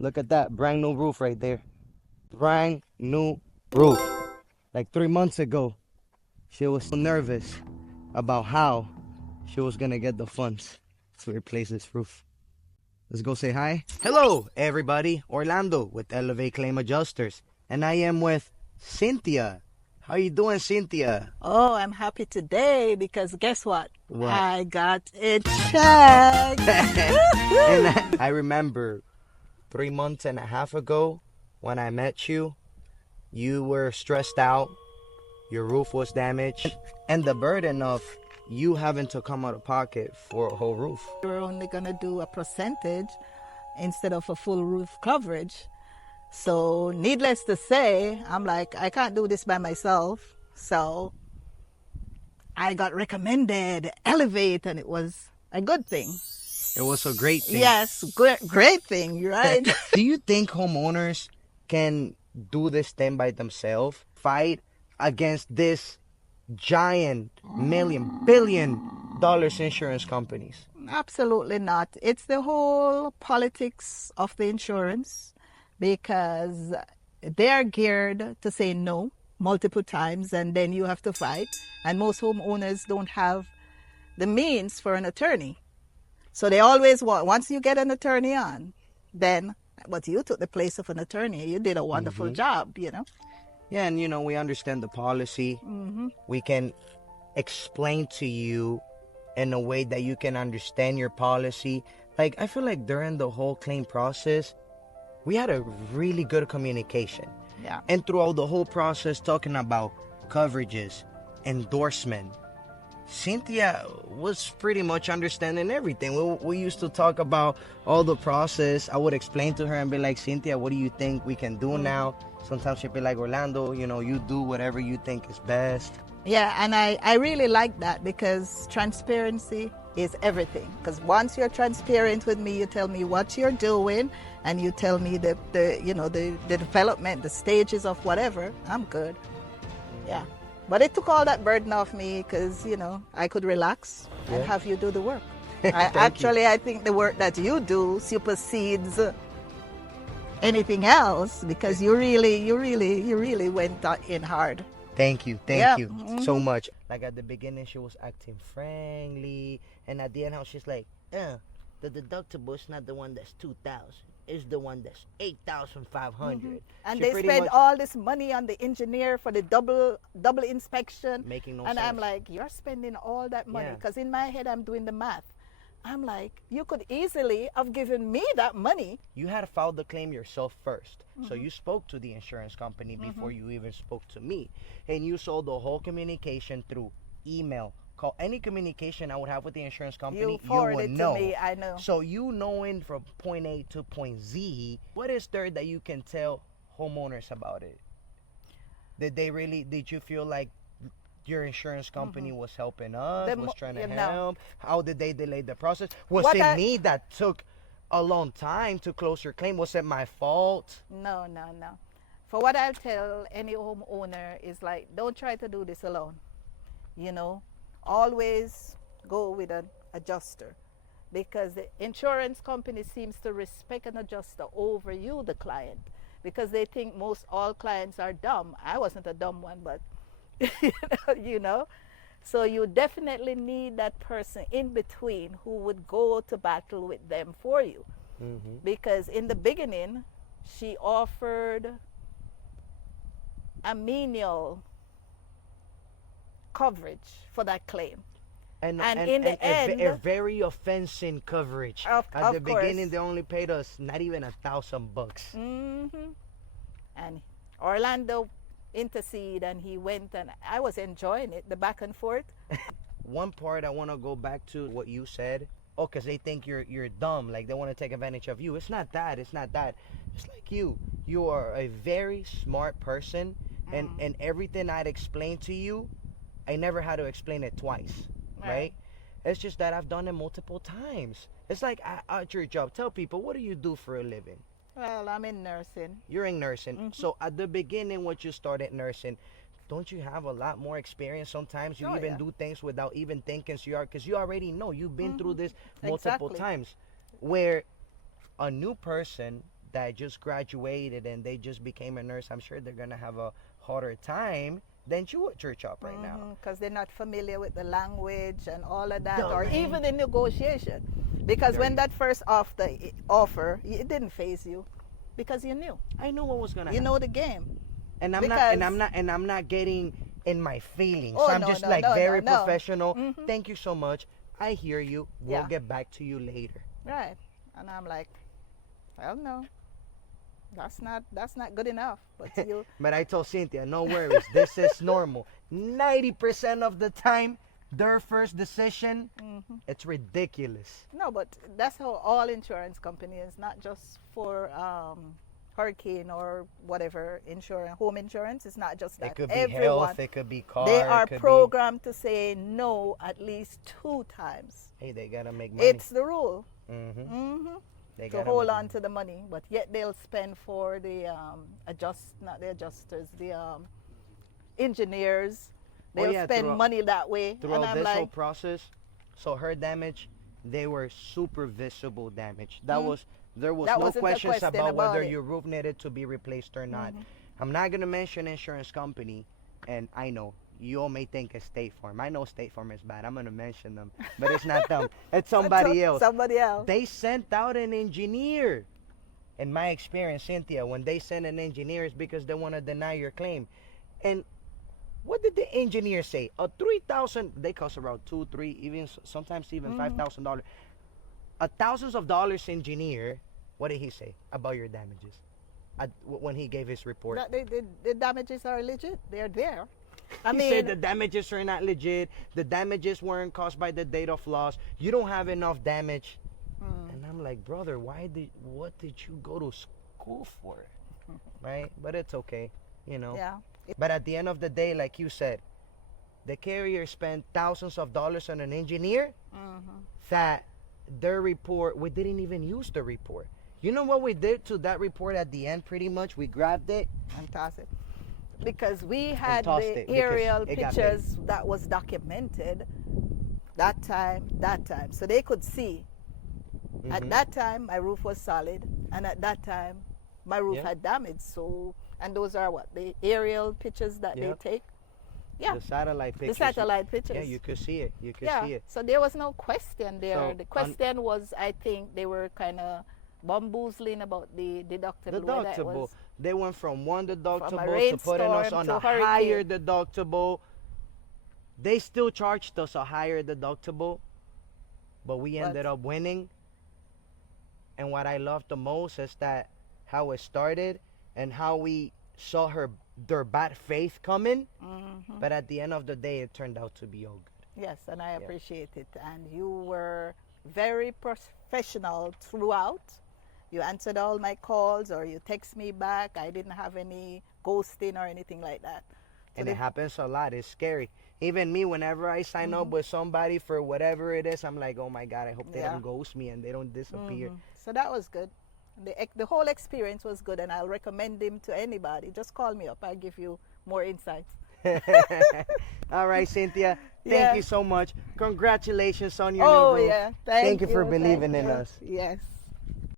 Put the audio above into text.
Look at that brand new roof right there. Brand new roof. Like 3 months ago, she was so nervous about how she was gonna get the funds to replace this roof. Let's go say hi. Hello, everybody. Orlando with Elevate Claim Adjusters, and I am with Cynthia. How you doing, Cynthia? Oh, I'm happy today because guess what? What? I got a check. And I remember 3 months and a half ago when I met you, you were stressed out, your roof was damaged, and the burden of you having to come out of pocket for a whole roof. We're only going to do a percentage instead of a full roof coverage. So, needless to say, I'm like, I can't do this by myself. So, I got recommended Elevate, and it was a good thing. It was a great thing. Yes, great thing, right? Do you think homeowners can do this thing by themselves? Fight against this giant $1 billion insurance companies? Absolutely not. It's the whole politics of the insurance because they're geared to say no multiple times and then you have to fight. And most homeowners don't have the means for an attorney. So they always want, once you get an attorney on, then, but you took the place of an attorney. You did a wonderful job, you know. Yeah, and we understand the policy. We can explain to you in a way that you can understand your policy. Like, I feel like during the whole claim process, we had a really good communication. Yeah. And throughout the whole process, talking about coverages, endorsement, Cynthia was pretty much understanding everything. We used to talk about all the process. I would explain to her and be like, Cynthia, what do you think we can do now? Sometimes she'd be like, Orlando, you do whatever you think is best. Yeah, and I really like that because transparency is everything. Because once you're transparent with me, you tell me what you're doing and you tell me the development, the stages of whatever, I'm good. Yeah. But it took all that burden off me because, I could relax and have you do the work. I think the work that you do supersedes anything else because you really went in hard. Thank you so much. Like at the beginning, she was acting friendly, and at the end, how she's like, the deductible is not the one that's 2,000. It's the one that's 8,500. And they spend all this money on the engineer for the double inspection. Making no and sense. I'm like, you're spending all that money because in my head I'm doing the math. I'm like, you could easily have given me that money. You had filed the claim yourself first. So you spoke to the insurance company before you even spoke to me. And you saw the whole communication through email, call. Any communication I would have with the insurance company, You forwarded would know. to me, I know. So you knowing from point A to point Z, what is there that you can tell homeowners about it? Did you feel like your insurance company was helping us, was trying to help? How did they delay the process? Was it me that took a long time to close your claim? Was it my fault? No. For what I'll tell any homeowner is like, don't try to do this alone. Always go with an adjuster because the insurance company seems to respect an adjuster over you, the client, because they think all clients are dumb. I wasn't a dumb one, but So you definitely need that person in between who would go to battle with them for you. Because in the beginning, she offered a menial coverage for that claim. And in the end, a very offensive coverage. At the beginning, they only paid us not even $1,000. And Orlando intercede and he went and I was enjoying it, the back and forth. One part I want to go back to what you said. Oh, because they think you're dumb, like they want to take advantage of you. It's not that. It's like you are a very smart person, and everything I'd explained to you, I never had to explain it twice, right? It's just that I've done it multiple times. It's like at your job, tell people, what do you do for a living? Well, I'm in nursing. You're in nursing. So at the beginning, when you started nursing, don't you have a lot more experience? Sometimes you do things without even thinking. Because you already know. You've been through this multiple times. Where a new person that just graduated and they just became a nurse, I'm sure they're gonna have a harder time than you at your job right now. Because they're not familiar with the language and all of that, No, or man. even the negotiation. Because Very- when that first offer, it didn't phase you, because you knew, I know what was gonna you happen. know the game. And because- I'm not getting in my feelings. Oh, I'm no, just no, like no, very no, no. professional. Mhm. Thank you so much. I hear you. We'll Yeah. get back to you later. Right. And I'm like, well, no, that's not good enough. But you, But I told Cynthia, no worries. This is normal. 90% of the time, their first decision, it's ridiculous. no, but that's how all insurance companies, not just for hurricane or whatever insurance, home insurance. It's not just that. It could be Everyone, health, it could be car. they it are could be- programmed to say no at least 2 times. Hey, they gotta make money. It's the rule. Mm-hmm. They To gotta hold make on to the money, but yet they'll spend for the not the adjusters, the engineers. Oh, They'll yeah, spend throughout- money that way. And Throughout I'm this whole like, process, so her damage, they were super visible damage. There was That no wasn't a questions question about about whether it. your roof needed to be replaced or not. I'm not gonna mention insurance company, and I know you all may think it's State Farm. I know State Farm is bad. I'm gonna mention them, but it's not them. It's somebody else. Somebody else. They sent out an engineer. In my experience, Cynthia, when they send an engineer, it's because they want to deny your claim. And what did the engineer say? A 3,000, they cost around 2, 3, even sometimes even $5,000. A thousands of dollars engineer, what did he say about your damages? When he gave his report, That the damages are legit. They're there. I he mean, said the damages are not legit. The damages weren't caused by the date of loss. You don't have enough damage. And I'm like, brother, what did you go to school for? Right? But it's okay, you know. yeah. But at the end of the day, like you said, the carrier spent thousands of dollars on an engineer that their report, we didn't even use the report. You know what we did to that report at the end pretty much? We grabbed it. And toss it. Because we had tossed the it because aerial it got pictures that was documented that time. So they could see. At that time, my roof was solid. And at that time, my roof Yeah. had damage. So, and those are what? The aerial pictures that Yep. they take? Yeah. The satellite The pictures. satellite pictures. Yeah, you could see it. You could yeah. see it. So there was no question there. So, The question was, I think they were kind of bamboozling about the deductible. whether it Deductible. was- They went from one deductible to rainstorm putting us on to a hurricane. higher deductible. They still charged us a higher deductible, but we ended up winning. And what I love the most is that how it started and how we saw their bad faith coming. But at the end of the day, it turned out to be all good. Yes, and I appreciate it. And you were very professional throughout. You answered all my calls or you text me back. I didn't have any ghosting or anything like that. So And it happens a lot. It's scary. Even me, whenever I sign up with somebody for whatever it is, I'm like, oh my God, I hope they don't ghost me and they don't disappear. So that was good. The whole experience was good, and I'll recommend him to anybody. Just call me up. I'll give you more insights. All right, Cynthia. Thank Yeah. you so much. Congratulations on your Oh, new roof. yeah. Thank you for thank believing in you. us. Yes.